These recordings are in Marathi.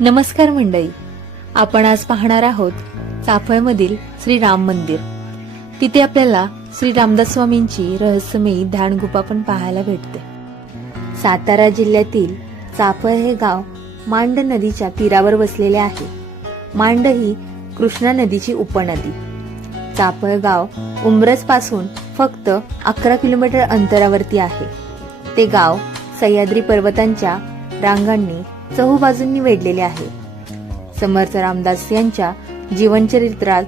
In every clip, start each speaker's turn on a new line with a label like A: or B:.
A: नमस्कार मंडळी. आपण आज पाहणार आहोत चाफळमधील श्री राम मंदिर. तिथे आपल्याला श्री रामदास स्वामींची रहस्यमयी ध्यानगुपा पण पाहायला भेटते. सातारा जिल्ह्यातील चाफळ हे गाव मांड नदीच्या तीरावर वसलेले आहे. मांड ही कृष्णा नदीची उपनदी. चाफळ गाव उंब्रजपासून फक्त अकरा किलोमीटर अंतरावरती आहे. ते गाव सह्याद्री पर्वतांच्या रांगांनी चहूबाजूंनी वेढलेले आहे. समर्थ रामदास यांच्या जीवनचरित्रात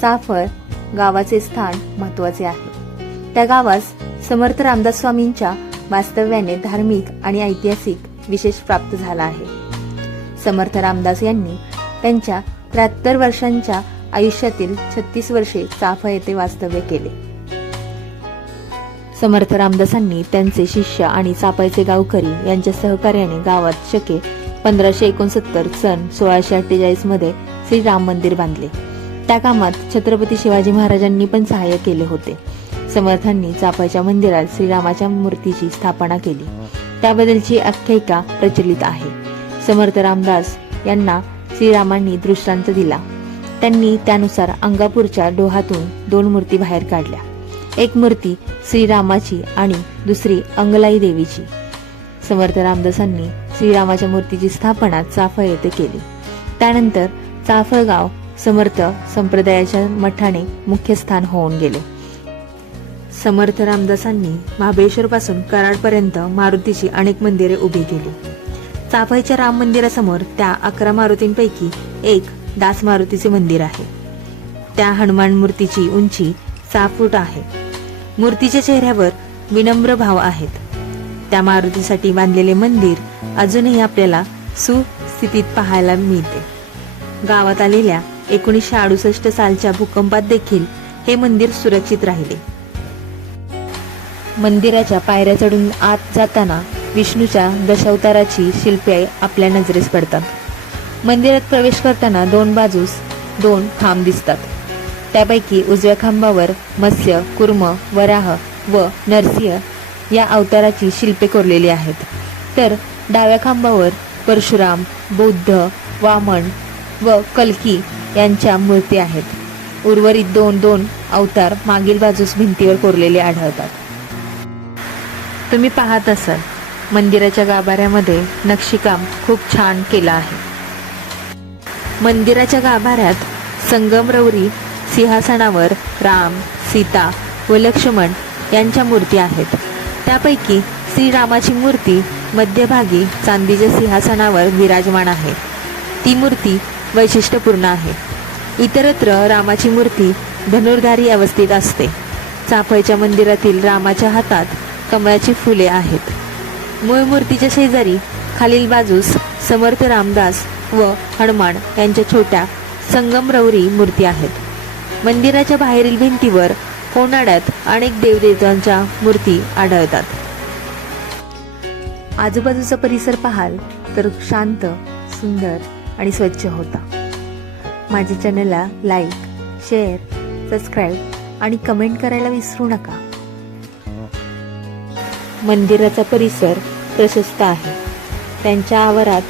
A: चाफळ गावाचे स्थान महत्त्वाचे आहे. त्या गावास समर्थ रामदास स्वामींच्या वास्तव्याने धार्मिक आणि ऐतिहासिक विशेष प्राप्त झाला आहे. समर्थ रामदास यांनी त्यांच्या त्र्याहत्तर वर्षांच्या आयुष्यातील छत्तीस वर्षे चाफळ येथे वास्तव्य केले. समर्थ रामदासांनी त्यांचे शिष्य आणि चापायचे गावकरी यांच्या सहकार्याने गावात शके पंधराशे एकोणसत्तर सन सोळाशे अठ्ठेचाळीसमध्ये श्री राम मंदिर बांधले. त्या कामात छत्रपती शिवाजी महाराजांनी पण सहाय्य केले होते. समर्थांनी चापायच्या मंदिरात श्रीरामाच्या मूर्तीची स्थापना केली. त्याबद्दलची आख्यायिका प्रचलित आहे. समर्थ रामदास यांना श्रीरामांनी दृष्टांत दिला. त्यांनी त्यानुसार अंगापूरच्या डोहातून दोन मूर्ती बाहेर काढल्या. एक मूर्ती श्रीरामाची आणि दुसरी अंगलाई देवीची. समर्थ रामदासांनी श्रीरामाच्या मूर्तीची स्थापना चाफळ येथे केली. त्यानंतर चाफळ गाव समर्थ संप्रदायाच्या मठाने मुख्य स्थान होऊन गेले. समर्थ रामदासांनी महाबळेश्वर पासून कराडपर्यंत मारुतीची अनेक मंदिरे उभी केली. चाफळच्या राम मंदिरासमोर त्या अकरा मारुतींपैकी एक दास मारुतीचे मंदिर आहे. त्या हनुमान मूर्तीची उंची सहा फूट आहे. मूर्तीच्या चेहऱ्यावर विनम्र भाव आहेत. त्या मारुतीसाठी बांधलेले मंदिर अजूनही आपल्याला सुस्थितीत पाहायला मिळते. गावात आलेल्या एकोणीसशे अडुसष्ट सालच्या भूकंपात देखील हे मंदिर सुरक्षित राहिले. मंदिराच्या पायऱ्या चढून आत जाताना विष्णूच्या दशावताराची शिल्पे आपल्या नजरेस पडतात. मंदिरात प्रवेश करताना दोन बाजूस दोन खांब दिसतात. त्यापैकी उजव्या खांबावर मत्स्य कुर्म वराह व नरसिंह या अवताराची शिल्पे कोरलेली आहेत. तर डाव्या खांबावर परशुराम बौद्ध वामन व कल्की यांच्या मूर्ती आहेत. उर्वरित दोन दोन अवतार मागील बाजूस भिंतीवर कोरलेले आढळतात. तुम्ही पाहत असाल मंदिराच्या गाभाऱ्यामध्ये नक्षीकाम खूप छान केलं आहे. मंदिराच्या गाभाऱ्यात संगमरवरी सिंहासनावर राम सीता व लक्ष्मण यांच्या मूर्ती आहेत. त्यापैकी श्रीरामाची मूर्ती मध्यभागी चांदीच्या सिंहासनावर विराजमान आहे. ती मूर्ती वैशिष्ट्यपूर्ण आहे. इतरत्र रामाची मूर्ती धनुर्धारी अवस्थेत असते. चाफळच्या मंदिरातील रामाच्या हातात कमळाची फुले आहेत. मूळ मूर्तीच्या शेजारी खालील बाजूस समर्थ रामदास व हनुमान यांच्या छोट्या संगमरवरी मूर्ती आहेत. मंदिराच्या बाहेरील भिंतीवर कोनाड्यात अनेक देवदेवतांच्या मूर्ती आढळतात. आजूबाजूचा परिसर पाहाल तर शांत सुंदर आणि स्वच्छ होता. माझ्या चॅनलला लाईक शेअर सबस्क्राईब आणि कमेंट करायला विसरू नका. मंदिराचा परिसर प्रशस्त आहे. त्यांच्या आवारात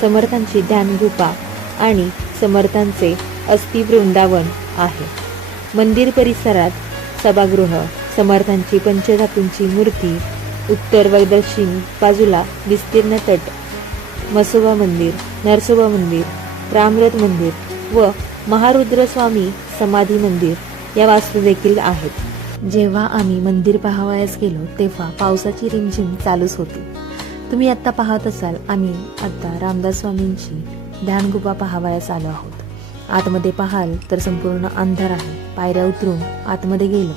A: समर्थांची ध्यानगुफा आणि समर्थांचे अस्थिवृंदावन आहे. मंदिर परिसरात सभागृह समर्थांची पंचधातूंची मूर्ती उत्तर व दक्षिण बाजूला विस्तीर्ण तट मसोबा मंदिर नरसोबा मंदिर रामरथ मंदिर व महारुद्रस्वामी समाधी मंदिर या वास्तू देखील आहेत. जेव्हा आम्ही मंदिर पाहावयास गेलो तेव्हा पावसाची रिमझिम चालूच होती. तुम्ही आत्ता पाहत असाल आम्ही आत्ता रामदास स्वामींची ध्यानगुफा पाहावयास आलो आहोत. आतमध्ये पाहाल तर संपूर्ण अंधार आहे. पायऱ्या उतरून आतमध्ये गेलो.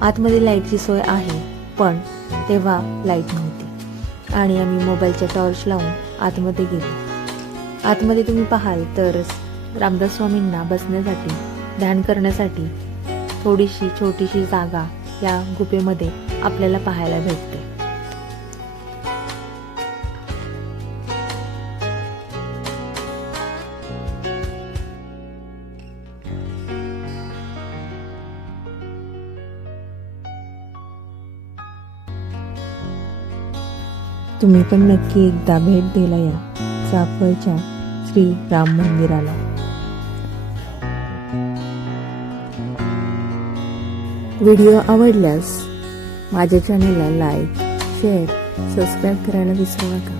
A: आतमध्ये लाईटची सोय आहे पण तेव्हा लाइट नव्हती. आणि आम्ही मोबाईलच्या टॉर्च लावून आतमध्ये गेलो. आतमध्ये तुम्ही पाहाल तर रामदास स्वामींना बसण्यासाठी ध्यान करण्यासाठी थोडीशी छोटीशी जागा या गुफेमध्ये आपल्याला पाहायला भेटते. तुम्ही पण नक्की एकदा भेट दिला या चाफळच्या श्री राम मंदिराला. व्हिडिओ आवडल्यास माझ्या चॅनलला लाईक शेअर सबस्क्राईब करायला विसरू नका.